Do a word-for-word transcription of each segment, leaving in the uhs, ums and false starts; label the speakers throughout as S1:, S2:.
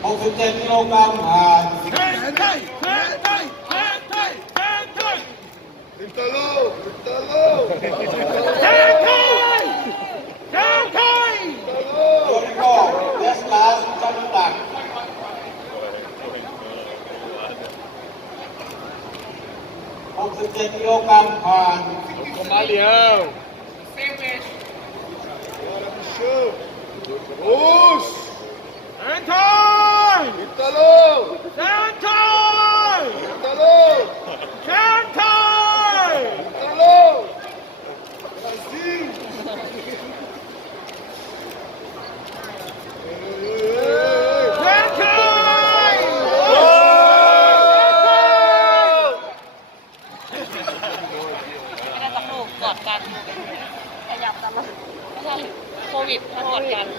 S1: กสิบเจ็ดกิโลกรัมผ่าน
S2: แทงไทยแทงไทยแทงไทยแทงไทยติดตะโลติดตะโลแทงไทยแทงไทย
S1: ยกโลกเดสลาสจำกัดหกสิบเจ็ดกิโลกรัมผ่าน
S2: มาเลียวโอ้สแทงไทยติดตะโลแทงไทยติดตะโลแทงไทยติดตะโลอาซิมแทงไทยโอ้
S3: ไม่ได้ต้องลูกกอดกันขยับตลอดไม่ใช่โควิดมากอดกัน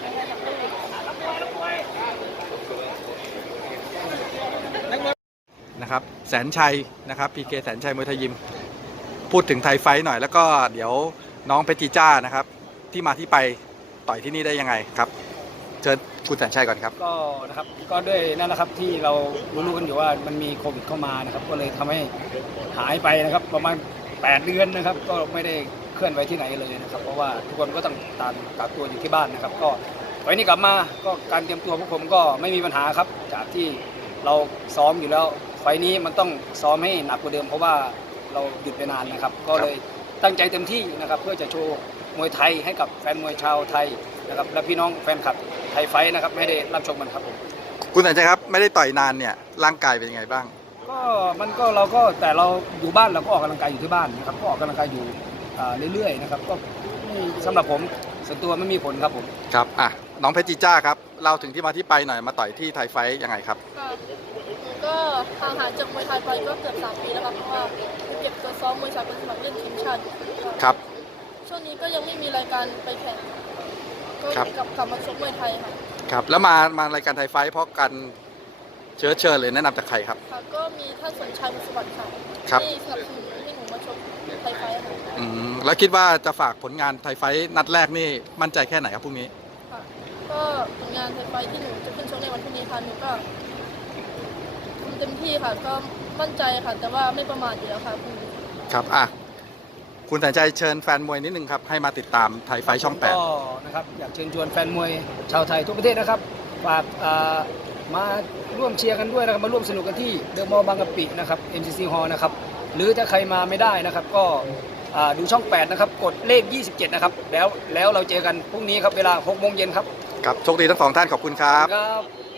S4: นะครับแสนชัยนะครับพีเคแสนชัยมวยไทยยิมพูดถึงไทยไฟท์หน่อยแล้วก็เดี๋ยวน้องเพชรจีจ้านะครับที่มาที่ไปต่อยที่นี่ได้ยังไงครับเชิญคุณแสนชัยก่อนครับ
S5: ก็นะครับก็ด้วยนั่นนะครับที่เรารู้ๆกันอยู่ว่ามันมีโควิดเข้ามานะครับก็เลยทำให้หายไปนะครับประมาณแปดเดือนนะครับก็ไม่ได้เคลื่อนไปที่ไหนเลยนะครับเพราะว่าทุกคนก็ต้องตามกักตัวอยู่ที่บ้านนะครับก็วันนี้กลับมาก็การเตรียมตัวพวกผมก็ไม่มีปัญหาครับจากที่เราซ้อมอยู่แล้วไฟนี้มันต้องซ้อมให้หนักกว่าเดิมเพราะว่าเราหยุดไปนานนะครับก็เลยตั้งใจเต็มที่นะครับเพื่อจะโชว์มวยไทยให้กับแฟนมวยชาวไทยนะครับและพี่น้องแฟนคลับไทยไฟนะครับไม่ได้รับชมมันครับผม
S4: คุณแสนชัยครับไม่ได้ต่อยนานเนี่ยร่างกายเป็นยังไงบ้าง
S5: ก็มันก็เราก็แต่เราอยู่บ้านเราก็ออกกำลังกายอยู่ที่บ้านนะครับก็ออกกำลังกายอยู่เรื่อยๆนะครับก็สำหรับผมส่วนตัวไม่มีผลครับผม
S4: ครับอ่ะน้องเพชรจีจ้าครับเล่าถึงที่มาที่ไปหน่อยมาต่อยที่ไทยไฟท์ยังไงครับ
S3: ก็ห่างหายจากมวยไทยไปก็เกือบสามปีแล้วครับเพราะว่าเก็บตัวซ้อมมวยสากลสมัครเล่นทีมชาติ
S4: ครับ
S3: ช่วงนี้ก็ยังไม่มีรายการไปแข่งก็กลับกลับมาชกมวยไทยค่ะ
S4: ครับแล้วมามารายการไทยไฟท์เพราะการเชื้อเชิญเลยแนะนำจากใครครับ
S3: ค่ะก็มีท่านสนชัยมุสวัสดิ์ค่ะที่สนับสนุนให้หนูมาชกไทยไฟท์ค่ะ
S4: อืมแล้วคิดว่าจะฝากผลงานไทยไฟท์นัดแรกนี่มั่นใจแค่ไหนครับพรุ่งนี้
S3: ค่ะก็ผลงานไทยไฟท์ที่หนูจะขึ้นชกในวันพรุ่งนี้ค่ะหนูก็ทำเต็มที่ค่ะก็มั่นใจค่ะแต่ว่าไม่ประมาทอยู่แล้วค่ะพรุ่งนี้
S4: ครับอ่ะคุณแสนชัยเชิญแฟนมวยนิดนึงครับให้มาติดตามไทยไฟท์ช่องแปด
S5: ก็นะครับอยากเชิญชวนแฟนมวยชาวไทยทุกประเทศนะครับฝากมาร่วมเชียร์กันด้วยนะครับมาร่วมสนุกกันที่เดอะมอลล์บางกะปินะครับ เอ็ม ซี ซี Hall นะครับหรือถ้าใครมาไม่ได้นะครับก็ดูช่องแปดนะครับกดเลขยี่สิบเจ็ดนะครับแล้วแล้วเราเจอกันพรุ่งนี้ครับเวลาหกโมงเย็นครับ
S4: ครับโชคดีทั้งสองท่านขอบคุณครับ
S5: ครับ